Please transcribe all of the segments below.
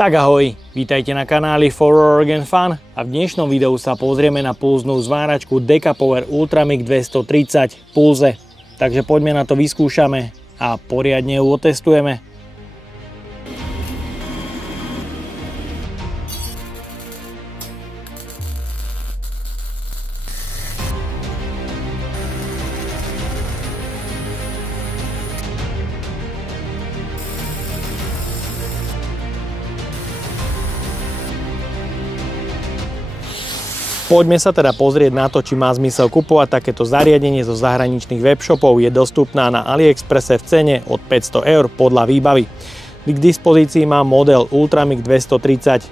Tak ahoj, vítajte na kanáli For Organ Fun a v dnešnom videu sa pozrieme na pulznú zváračku Decapower Ultramix 230 Pulze. Takže poďme na to, vyskúšame a poriadne ju otestujeme. Poďme sa teda pozrieť na to, či má zmysel kupovať takéto zariadenie zo zahraničných webshopov. Je dostupná na AliExpresse v cene od 500 € podľa výbavy. K dispozícii mám model Ultramix 230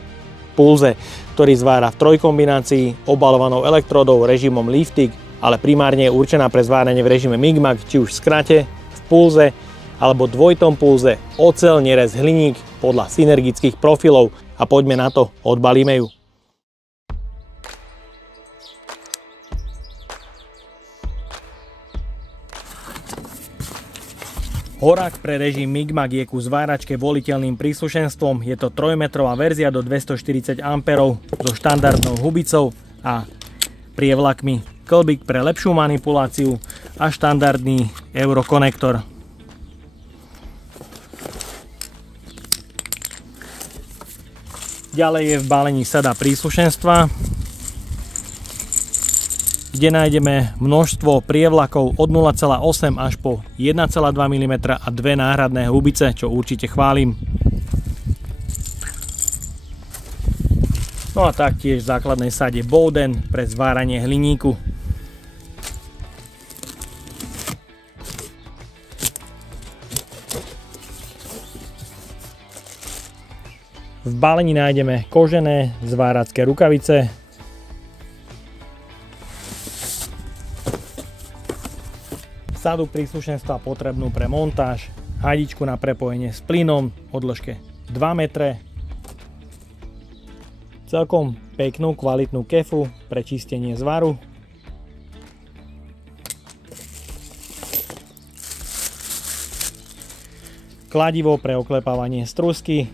Pulze, ktorý zvára v trojkombinácii obalovanou elektródou režimom lifting, ale primárne je určená pre zváranie v režime MIG-MAG, či už v skrate, v pulze alebo dvojitom pulze, oceľ, nerez, hliník podľa synergických profilov. A poďme na to, odbalíme ju. Horák pre režim MIG-MAG je ku zváračke voliteľným príslušenstvom. Je to 3-metrová verzia do 240 A so štandardnou hubicou a prievlakmi. Klbík pre lepšiu manipuláciu a štandardný eurokonektor. Ďalej je v balení sada príslušenstva, kde nájdeme množstvo prievlakov od 0,8 až po 1,2 mm a dve náhradné hubice, čo určite chválim. No a taktiež v základnej sade Bowden pre zváranie hliníku. V balení nájdeme kožené zváracké rukavice, sadu príslušenstva potrebnú pre montáž, hadičku na prepojenie s plynom o dĺžke 2 metre, celkom peknú kvalitnú kefu pre čistenie zvaru, kladivo pre oklepávanie strusky.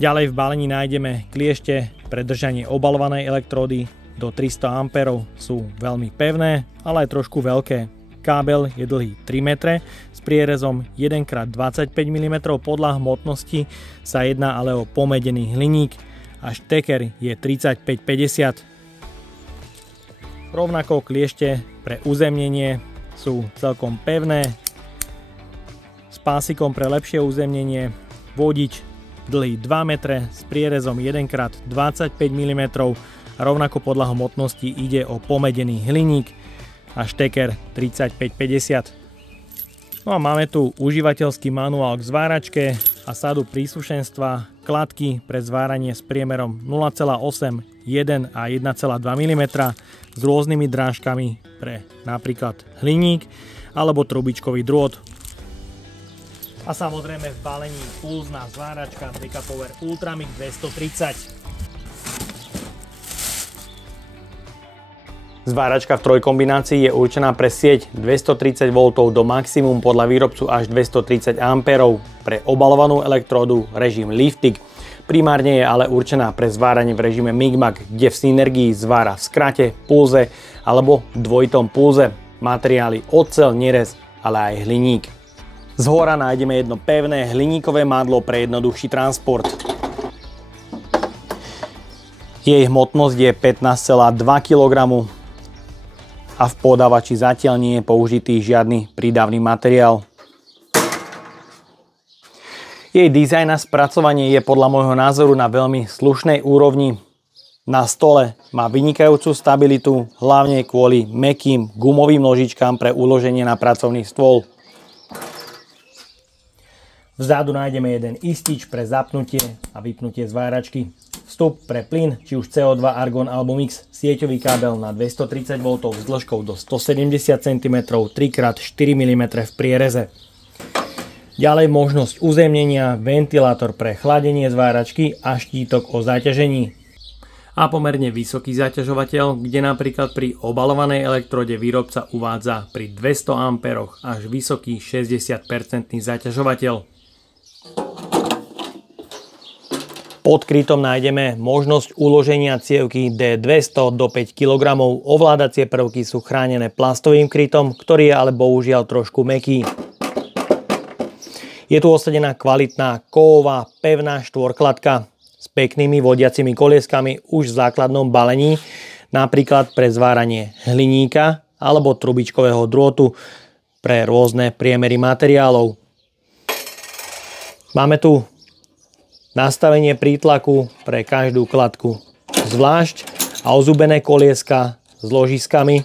Ďalej v balení nájdeme kliešte pre držanie obalovanej elektródy do 300 A, sú veľmi pevné, ale aj trošku veľké. Kábel je dlhý 3 metre s prierezom 1x25 mm, podľa hmotnosti sa jedná ale o pomedený hliník a šteker je 3550. Rovnako kliešte pre uzemnenie sú celkom pevné s pásikom pre lepšie uzemnenie, vodič dlhý 2 metre s prierezom 1x25 mm. Rovnako podľa hmotnosti ide o pomedený hliník a šteker 3550. No a máme tu užívateľský manuál k zváračke a sadu príslušenstva, kladky pre zváranie s priemerom 0,8, 1 a 1,2 mm s rôznymi drážkami pre napríklad hliník alebo trubičkový drôt. A samozrejme v balení pulzná zváračka Decapower Ultramix 230. Zváračka v trojkombinácii je určená pre sieť 230 V do maximum, podľa výrobcu až 230 A, pre obalovanú elektródu režim lifting. Primárne je ale určená pre zváranie v režime MIG-MAG, kde v synergii zvára v skrate, pulze alebo dvojitom pulze. Materiály oceľ, nerez, ale aj hliník. Zhora nájdeme jedno pevné hliníkové mádlo pre jednoduchší transport. Jej hmotnosť je 15,2 kg. A v podávači zatiaľ nie je použitý žiadny prídavný materiál. Jej dizajn a spracovanie je podľa môjho názoru na veľmi slušnej úrovni. Na stole má vynikajúcu stabilitu, hlavne kvôli mäkkým gumovým nožičkám pre uloženie na pracovný stôl. Vzadu nájdeme jeden istič pre zapnutie a vypnutie zváračky. Vstup pre plyn, či už CO2, argon alebo mix, sieťový kábel na 230 V s dĺžkou do 170 cm 3x4 mm v priereze. Ďalej možnosť uzemnenia, ventilátor pre chladenie zváračky a štítok o zaťažení. A pomerne vysoký zaťažovateľ, kde napríklad pri obalovanej elektróde výrobca uvádza pri 200 A až vysoký 60% zaťažovateľ. Pod krytom nájdeme možnosť uloženia cievky D200 do 5 kg. Ovládacie prvky sú chránené plastovým krytom, ktorý je ale bohužiaľ trošku mäkký. Je tu osadená kvalitná kovová pevná štvorkladka s peknými vodiacimi kolieskami už v základnom balení, napríklad pre zváranie hliníka alebo trubičkového drôtu pre rôzne priemery materiálov. Máme tu nastavenie prítlaku pre každú kladku zvlášť a ozubené kolieska s ložiskami.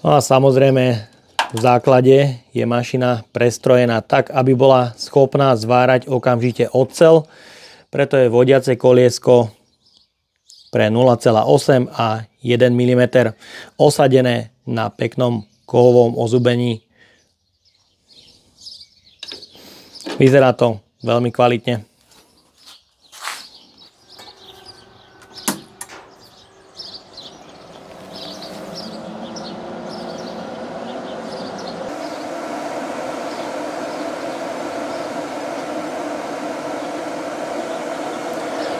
No a samozrejme v základe je mašina prestrojená tak, aby bola schopná zvárať okamžite oceľ. Preto je vodiace koliesko pre 0,8 a 1 mm osadené na peknom kovovom ozubení. Vyzerá to veľmi kvalitne.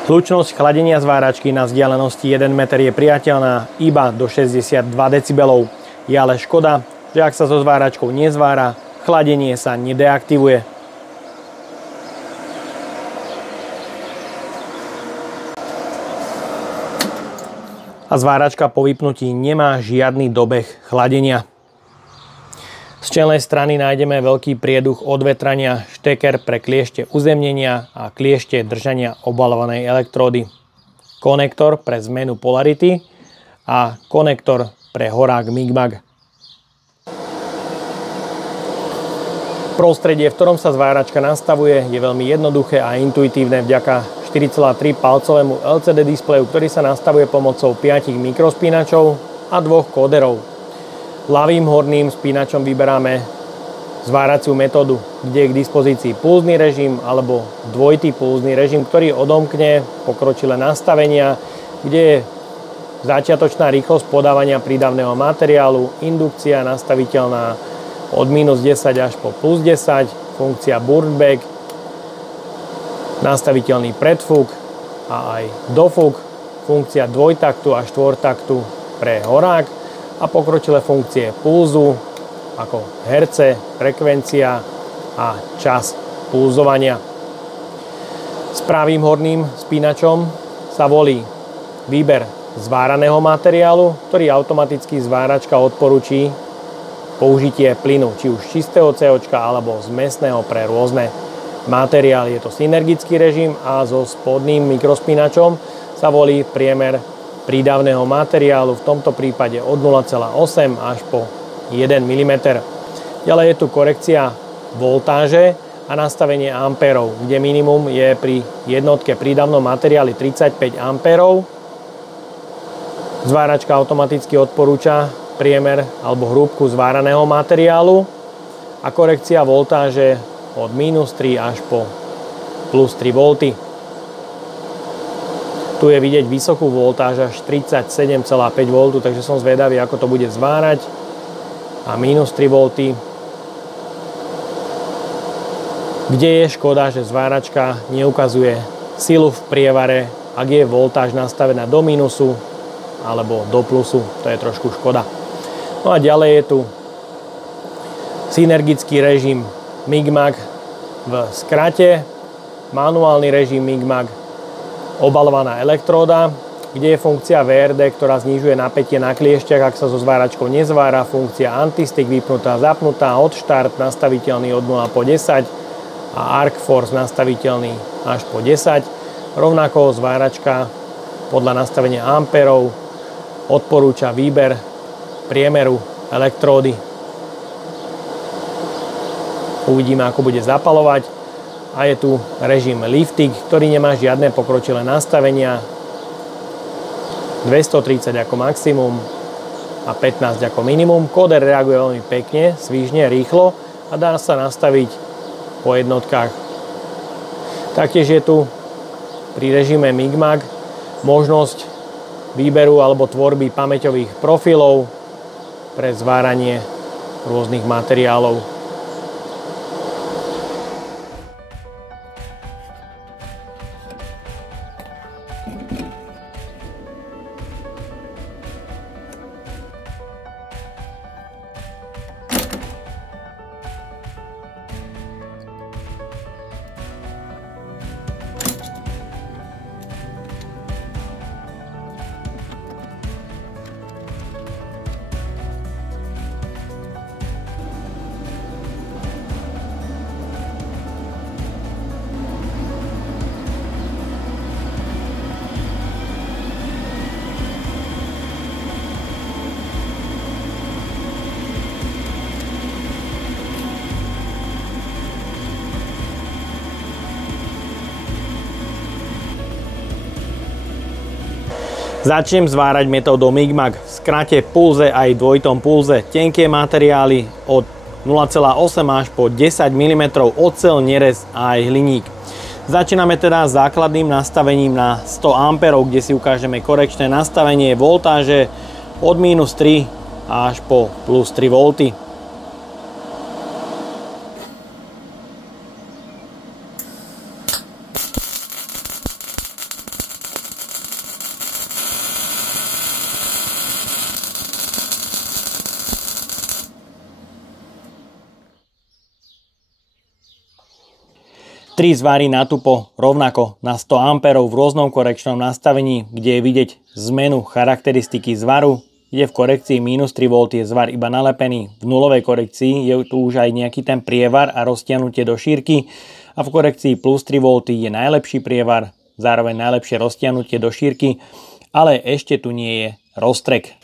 Hlučnosť chladenia zváračky na vzdialenosti 1 m je priateľná iba do 62 dB. Je ale škoda, že ak sa so zváračkou nezvára, chladenie sa nedeaktivuje. A zváračka po vypnutí nemá žiadny dobeh chladenia. Z čelnej strany nájdeme veľký prieduch odvetrania, šteker pre kliešte uzemnenia a kliešte držania obalovanej elektródy, konektor pre zmenu polarity a konektor pre horák MIG-MAG. Prostredie, v ktorom sa zváračka nastavuje, je veľmi jednoduché a intuitívne vďaka 4,3 palcovému LCD displeju, ktorý sa nastavuje pomocou 5 mikrospínačov a 2 kóderov. Ľavým horným spínačom vyberáme zváraciu metódu, kde je k dispozícii pulzný režim alebo dvojitý pulzný režim, ktorý odomkne pokročilé nastavenia, kde je začiatočná rýchlosť podávania prídavného materiálu, indukcia nastaviteľná od -10 až po +10, funkcia burnback, nastaviteľný predfúk a aj dofúk, funkcia dvojtaktu a štvortaktu pre horák a pokročilé funkcie pulzu ako herce, frekvencia a čas pulzovania. S pravým horným spínačom sa volí výber zváraného materiálu, ktorý automaticky zváračka odporúči použitie plynu, či už čistého CO alebo zmesného pre rôzne materiály. Je to synergický režim a so spodným mikrospínačom sa volí priemer prídavného materiálu, v tomto prípade od 0,8 až po 1 mm. Ďalej je tu korekcia voltáže a nastavenie ampérov, kde minimum je pri jednotke prídavnom materiáli 35 ampérov. Zváračka automaticky odporúča priemer alebo hrúbku zváraného materiálu a korekcia voltáže od -3 až po +3 V. Tu je vidieť vysokú voltáž až 37,5 V, takže som zvedavý, ako to bude zvárať. A -3 V. Kde je škoda, že zváračka neukazuje silu v prievare, ak je voltáž nastavená do minusu alebo do plusu. To je trošku škoda. No a ďalej je tu synergický režim MIG-MAG v skrate, manuálny režim MIG-MAG, obalovaná elektróda, kde je funkcia VRD, ktorá znižuje napätie na kliešťach, ak sa so zváračkou nezvára, funkcia antistick vypnutá, zapnutá, odštart nastaviteľný od 0 po 10 a Arc Force nastaviteľný až po 10. Rovnako zváračka podľa nastavenia ampérov odporúča výber priemeru elektródy. Uvidíme, ako bude zapalovať. A je tu režim lifting, ktorý nemá žiadne pokročilé nastavenia. 230 ako maximum a 15 ako minimum. Kóder reaguje veľmi pekne, svižne, rýchlo a dá sa nastaviť po jednotkách. Taktiež je tu pri režime MIG-MAG možnosť výberu alebo tvorby pamäťových profilov pre zváranie rôznych materiálov. Začnem zvárať metódou MIG-MAG, v skrate pulze aj dvojitom pulze, tenké materiály od 0,8 až po 10 mm, oceľ, nerez a aj hliník. Začíname teda základným nastavením na 100 A, kde si ukážeme korekčné nastavenie voltáže od -3 až po +3 V. Tri zvary natupo rovnako na 100 A v rôznom korekčnom nastavení, kde je vidieť zmenu charakteristiky zvaru, kde v korekcii -3 V je zvar iba nalepený, v nulovej korekcii je tu už aj nejaký ten prievar a roztiahnutie do šírky a v korekcii +3 V je najlepší prievar, zároveň najlepšie roztiahnutie do šírky, ale ešte tu nie je roztrek.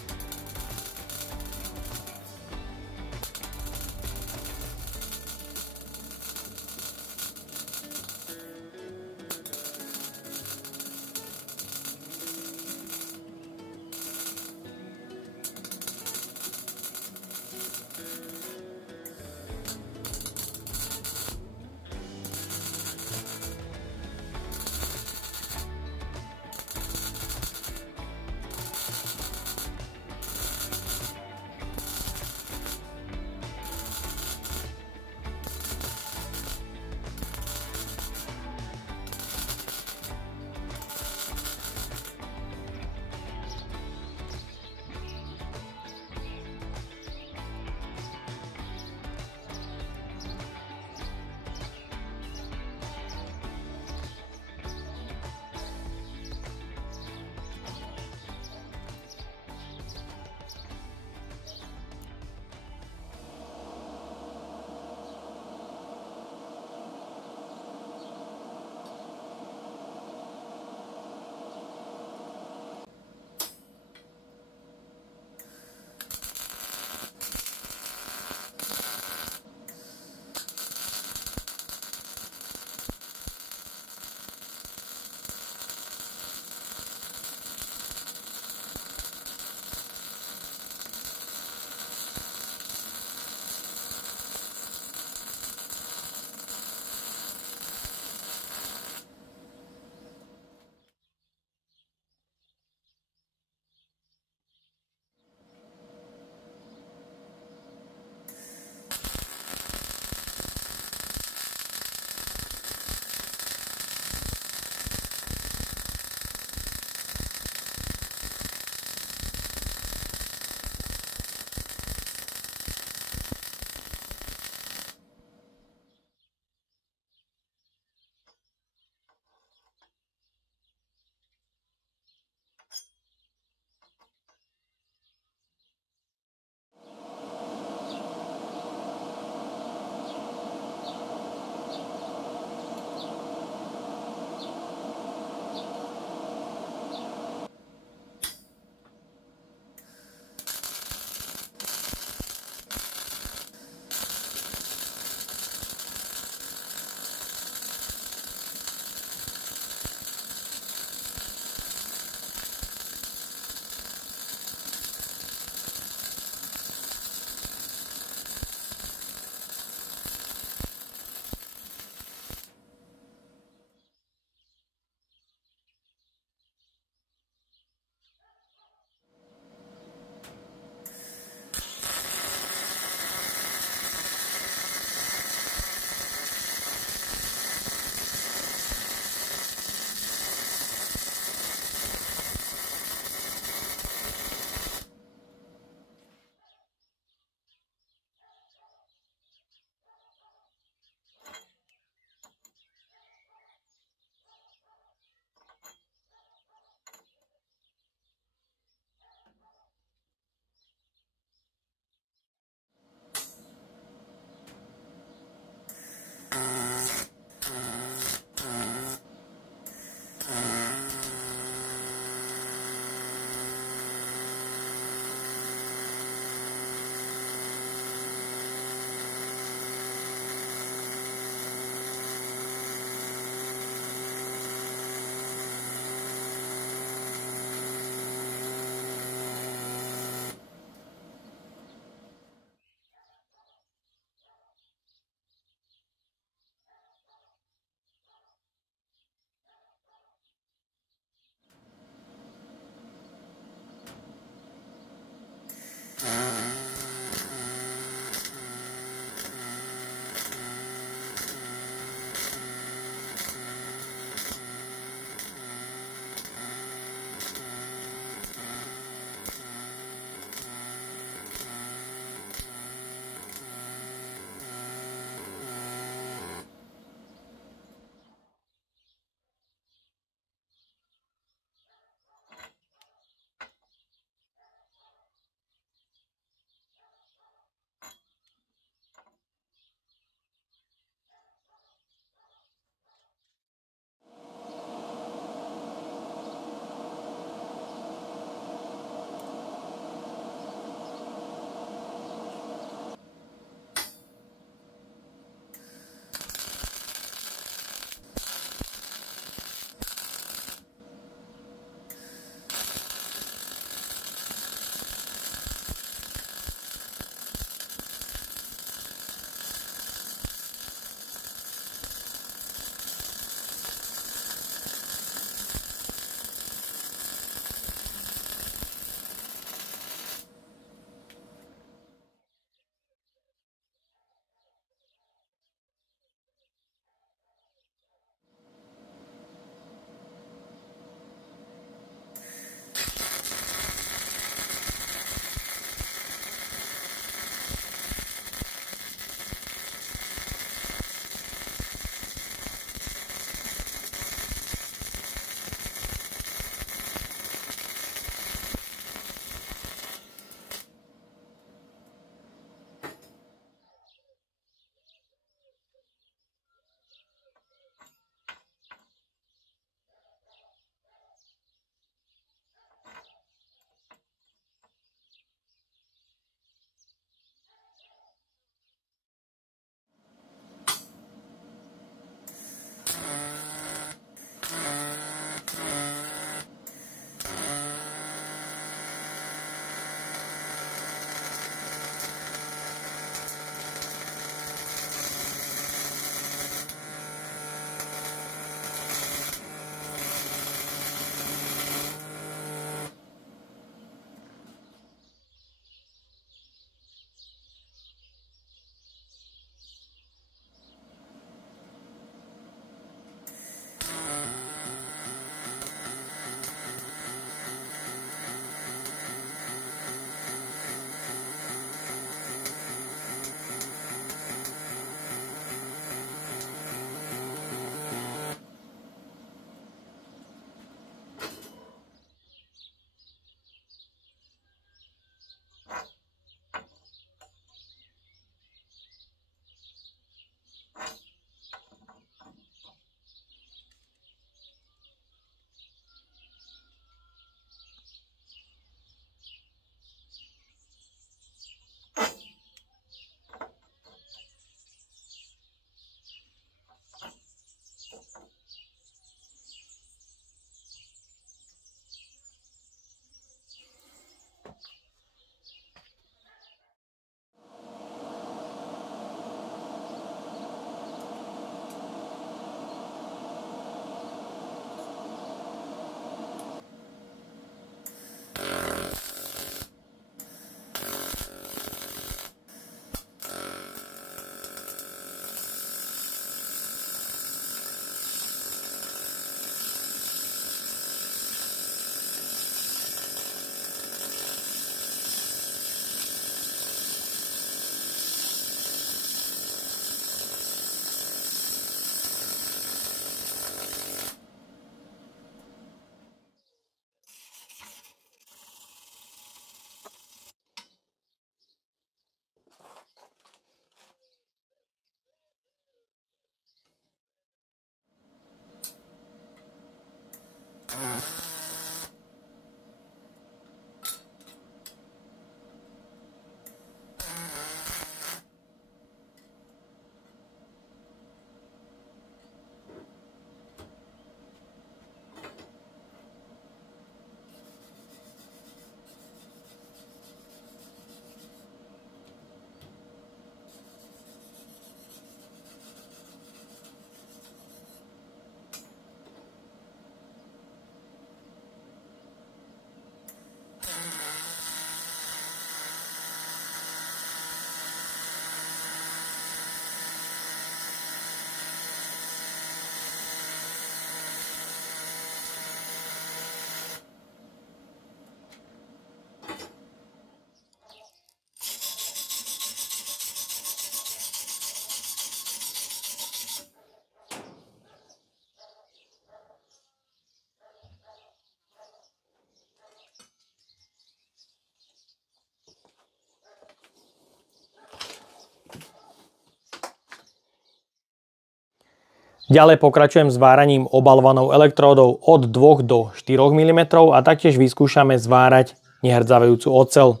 Ďalej pokračujem s váraním obalovanou elektródou od 2 do 4 mm a taktiež vyskúšame zvárať nehrdzavejúcu oceľ.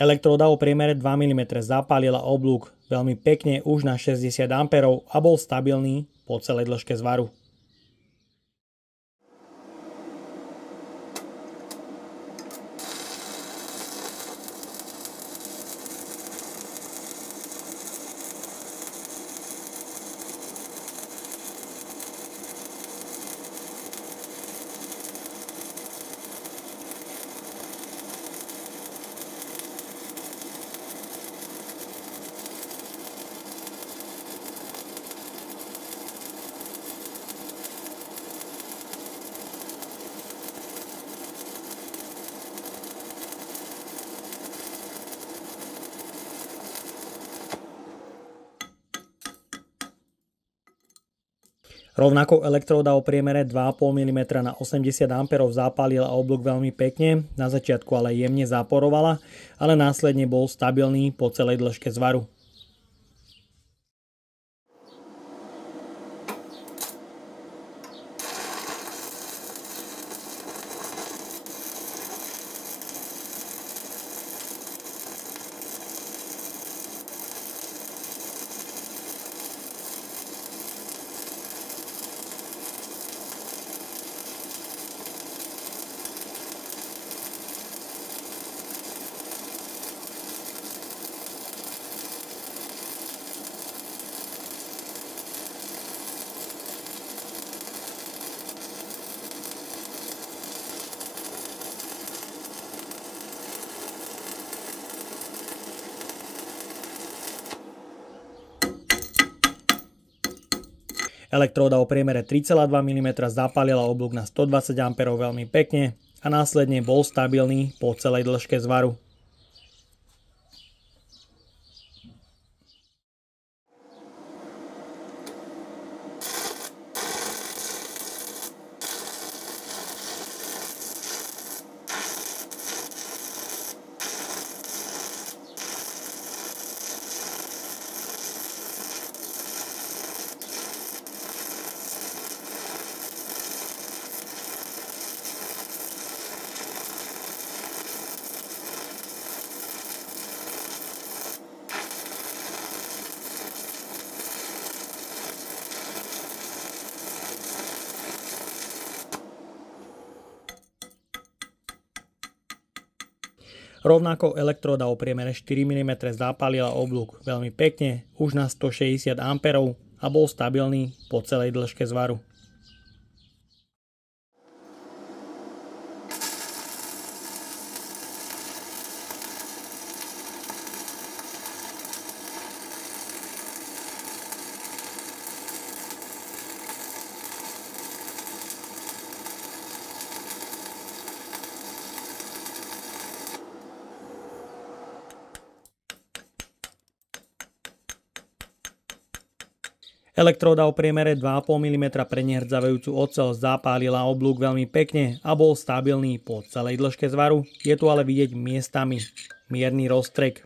Elektróda o priemere 2 mm zapálila oblúk veľmi pekne už na 60 A a bol stabilný po celej dĺžke zvaru. Rovnako elektróda o priemere 2,5 mm na 80 A zapálila oblúk veľmi pekne, na začiatku ale jemne zaporovala, ale následne bol stabilný po celej dĺžke zvaru. Elektróda o priemere 3,2 mm zapálila oblúk na 120 A veľmi pekne a následne bol stabilný po celej dĺžke zvaru. Rovnako elektróda o priemere 4 mm zapálila oblúk veľmi pekne, už na 160 A a bol stabilný po celej dĺžke zvaru. Elektróda o priemere 2,5 mm pre nehrdzavajúcu oceľ zapálila oblúk veľmi pekne a bol stabilný po celej dĺžke zvaru. Je tu ale vidieť miestami mierny roztrek.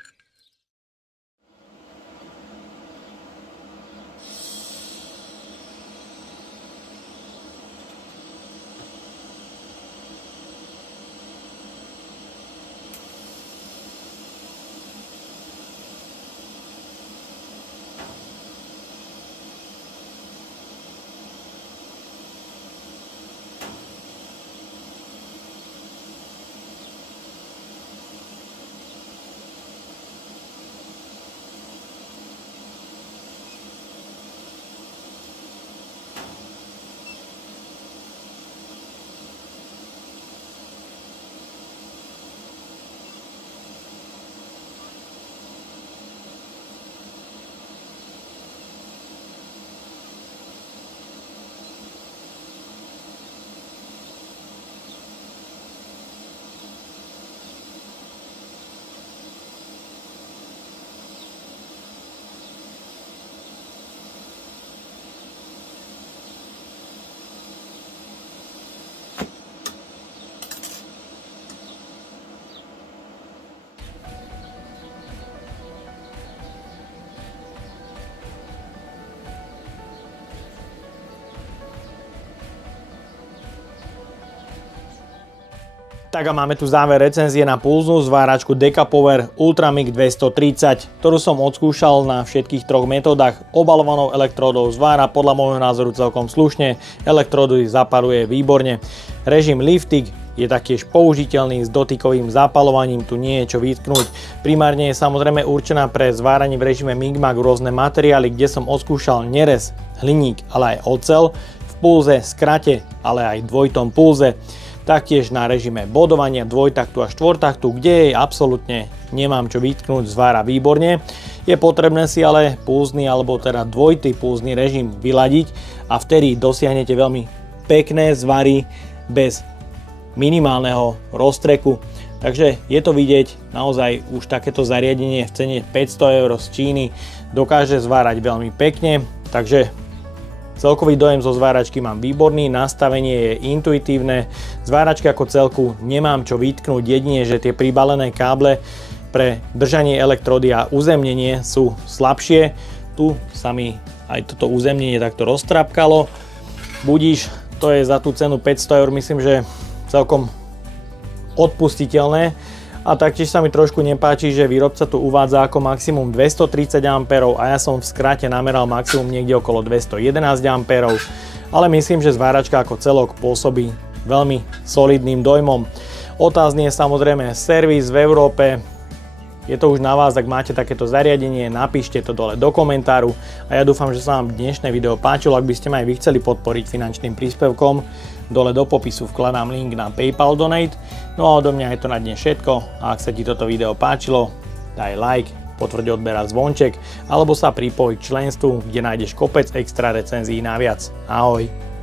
Tak a máme tu záver recenzie na pulznú zváračku Decapower Ultramix 230, ktorú som odskúšal na všetkých troch metódach. Obalovanou elektródou zvára podľa môjho názoru celkom slušne, elektródy zapaluje výborne. Režim Liftig je taktiež použiteľný s dotykovým zapalovaním, tu nie je čo vytknúť. Primárne je samozrejme určená pre zváranie v režime Migmag rôzne materiály, kde som odskúšal nerez, hliník, ale aj oceľ, v pulze, skrate, ale aj dvojitom pulze. Taktiež na režime bodovania dvojtaktu a štvortaktu, kde jej absolútne nemám čo vytknúť, zvára výborne. Je potrebné si ale pulzný alebo teda dvojitý pulzný režim vyladiť a vtedy dosiahnete veľmi pekné zvary bez minimálneho roztreku. Takže je to vidieť, naozaj už takéto zariadenie v cene 500 € z Číny dokáže zvárať veľmi pekne, takže Celkový dojem zo zváračky mám výborný, nastavenie je intuitívne, zváračky ako celku nemám čo vytknúť, jedine, že tie pribalené káble pre držanie elektrody a uzemnenie sú slabšie. Tu sa mi aj toto uzemnenie takto roztrapkalo. Budíš, to je za tú cenu 500 eur, myslím, že celkom odpustiteľné. A taktiež sa mi trošku nepáči, že výrobca tu uvádza ako maximum 230 A a ja som v skrate nameral maximum niekde okolo 211 A, ale myslím, že zváračka ako celok pôsobí veľmi solidným dojmom. Otázny je samozrejme servis v Európe. Je to už na vás, ak máte takéto zariadenie, napíšte to dole do komentáru a ja dúfam, že sa vám dnešné video páčilo. Ak by ste ma aj vy chceli podporiť finančným príspevkom, dole do popisu vkladám link na PayPal Donate. No a odo mňa je to na dnes všetko a ak sa ti toto video páčilo, daj like, potvrď odber a zvonček alebo sa pripoj k členstvu, kde nájdeš kopec extra recenzií naviac. Ahoj!